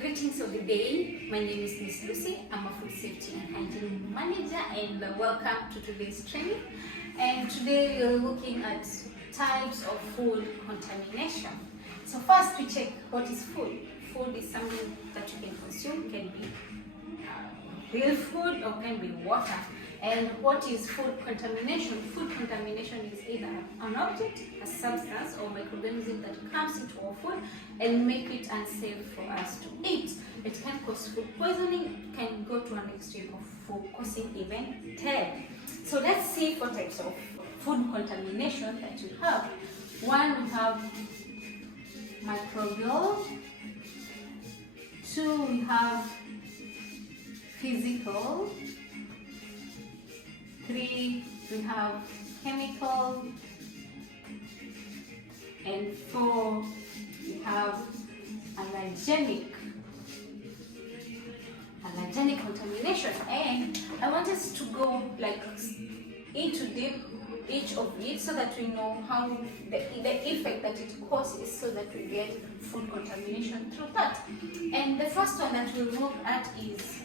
Greetings of the day. My name is Miss Lucy. I'm a food safety and hygiene manager, and welcome to today's training. And today we're looking at types of food contamination. So first we check what is food. Food is something that you can consume, can be real food or can be water. And what is food contamination? Food contamination is either an object, a substance, or microorganism that comes into our food and make it unsafe for us to eat. It can cause food poisoning, can go to an extreme of food causing even death. So let's see four types of food contamination that you have. One, we have microbial. Two, we have physical. 3, we have chemical, and 4, we have allergenic contamination. And I want us to go into deep each of it so that we know how the effect that it causes, so that we get food contamination through that. And the first one that we'll look at is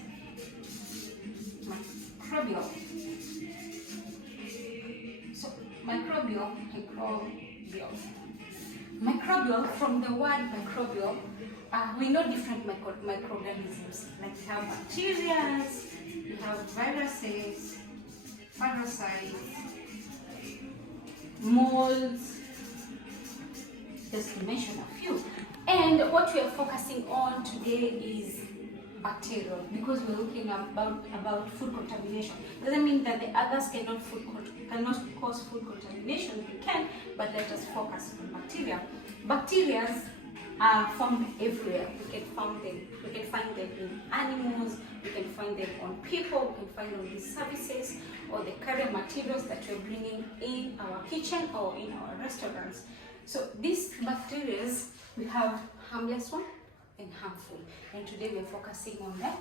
microbial. Microbial, from the word microbial, we know different microorganisms, like we have bacteria, we have viruses, parasites, molds, just to mention a few. And what we are focusing on today is bacterial, because we're looking about food contamination. Doesn't mean that the others cannot cause food contamination. They can, but let us focus on bacteria. Bacteria are found everywhere. We can find them in animals. We can find them on people. We can find them on these services or the current materials that we're bringing in our kitchen or in our restaurants. So these bacteria, we have harmless one and harmful, and today we're focusing on the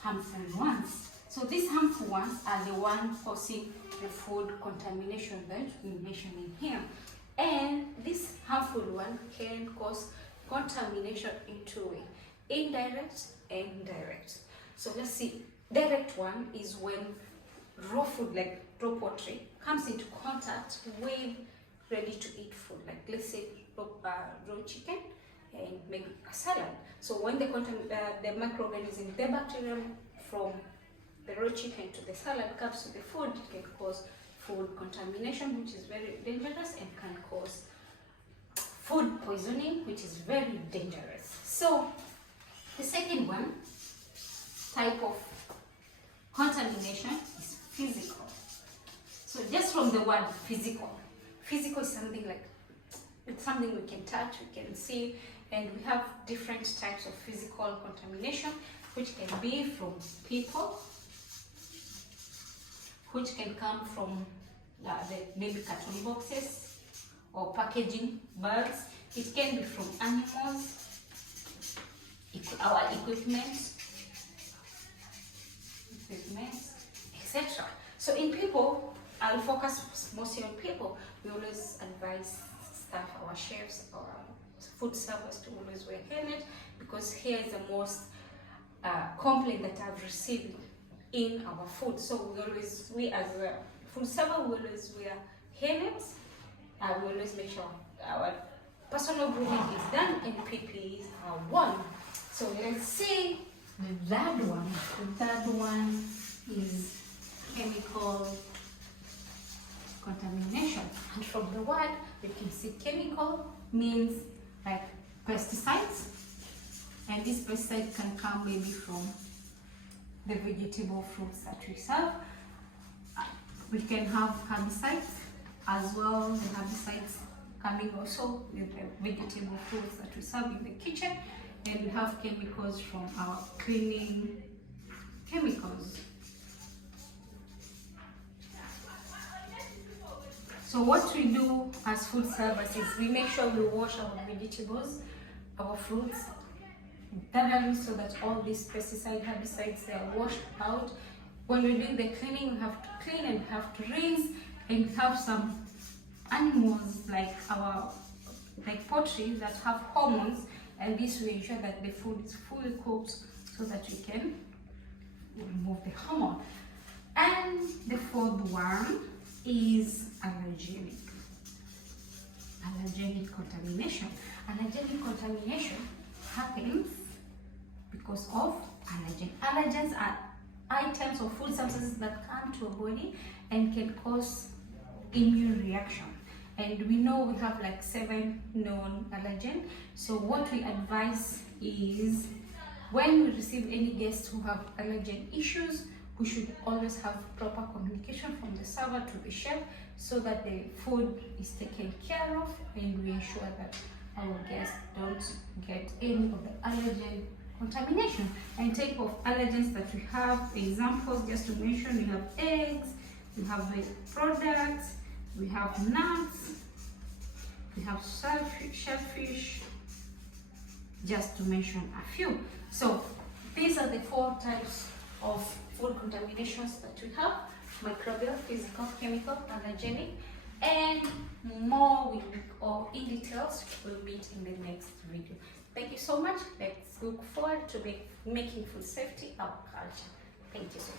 harmful ones. So these harmful ones are the ones causing the food contamination that we're mentioning here, and this harmful one can cause contamination in two ways: indirect and direct. So let's see. Direct one is when raw food, like raw poultry, comes into contact with ready to eat food, like let's say raw chicken and maybe a salad. So when the microorganism, the bacteria from the raw chicken to the salad comes to the food, it can cause food contamination, which is very dangerous, and can cause food poisoning, which is very dangerous. So the second one type of contamination is physical. So just from the word physical is something like, it's something we can touch, we can see, and we have different types of physical contamination, which can be from people, which can come from the maybe carton boxes or packaging bags. It can be from animals, our equipment, etc. So in people, I'll focus mostly on people. We always advise staff, our chefs, our food servers to always wear helmet, because here is the most complaint that I've received in our food. So we as a food server, we always wear helmets. We always make sure our personal grooming is done and PPEs are worn. So let's see the third one. The third one is chemical contamination, and from the word you can see chemical means like pesticides, and this pesticide can come maybe from the vegetable fruits that we serve. We can have herbicides as well. The herbicides coming also with the vegetable fruits that we serve in the kitchen, and we have chemicals from our cleaning chemicals. So what we do as food servers is we make sure we wash our vegetables, our fruits thoroughly, so that all these pesticide herbicides, they are washed out. When we're doing the cleaning, we have to clean and have to rinse, and we have some animals like poultry that have hormones, and this will ensure that the food is fully cooked so that we can remove the hormone. And the fourth one is allergenic contamination. Allergenic contamination happens because of allergen. Allergens are items or food substances that come to a body and can cause immune reaction. And we know we have like 7 known allergens. So what we advise is when we receive any guests who have allergen issues, we should always have proper communication from the server to the chef so that the food is taken care of and we ensure that our guests don't get any of the allergen contamination. And type of allergens that we have, examples just to mention, we have eggs, we have milk products, we have nuts, we have shellfish, just to mention a few. So these are the 4 types of food contaminations that we have: microbial, physical, chemical, allergenic, and more in details we'll meet in the next video. Thank you so much. Let's look forward to making food safety our culture. Thank you so much.